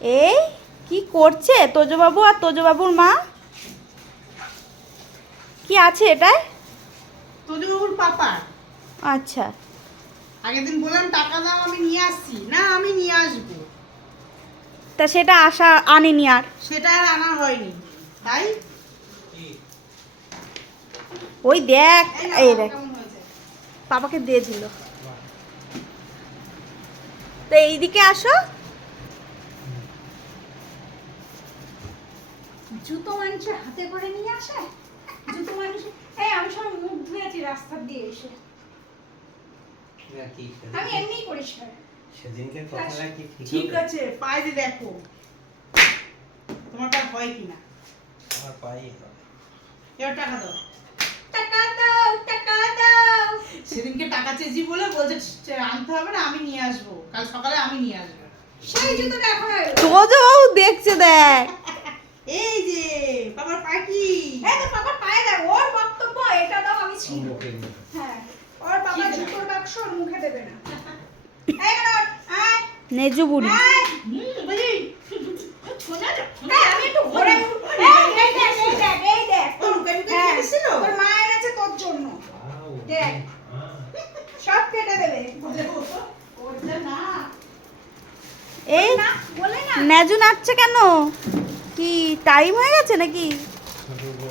এই কি করছে তোজবাবু আর তোজবাবুর মা? কি আছে এটায়? তোজবাবুর পাপা। আচ্ছা, আগের দিন বললাম টাকা দাও, আমি নিয়ে আসছি। না, আমি নিয়ে আসবো। তা সেটা আশা আনেনি আর। সেটা আর আনা হয়নি, তাই ওই দেখ, এই না, এই দেখ কেমন হয়েছে? পাপাকে দিয়ে দিল। তো এইদিকে আসো। জুতো মানুষের হাতে করে নিয়ে আসে। জুতো মানুষ, এই আমি সব মুখ ধুয়েছি রাস্তা দিয়ে এসে। আমি এমনিই পরিষ্কার। সেদিনকে কথাটা কি ঠিক আছে, পায়ে দিয়ে দেখো তোমার পা হয় কিনা। আমার পায়ে এবার টাকা দাও। টাকা দাও, টাকা দাও। সেদিনকে টাকা চেয়েছি বলে বলছে আনতে হবে না, আমি নিয়ে আসবো, কাল সকালে আমি নিয়ে আসবো। সেই জুতোটা এখন আর তোজবাবু দেখছে, দেখ। এই যে বাবার পাখি। এই তো বাবার পায়ে দেয়, ওর বক্তব্য এটা দাও আমি ছিল। মুখে নিয়ে। হ্যাঁ, ওর বাবা ঠিক আছে। জুতোর বাক্স ওর মুখে দেবে না। এই গেল, আয়, নেজু বুড়ি। আয়। বুঝি শোনা যাক। এই আমি একটু ঘুরে এই দেখ, এই দেখ, এই দেখ। ও লুকাই লুকাই হ্যাঁ, খেয়েছিল? তোর মা এনেছে তোর জন্য। আউ, দেখ। আহ, সব কেটে দেবে। ওটা না। এই না, বলে না। নেজু নাচছে কেন? কি টাইম হয়ে গেছে নাকি? ছোট বউ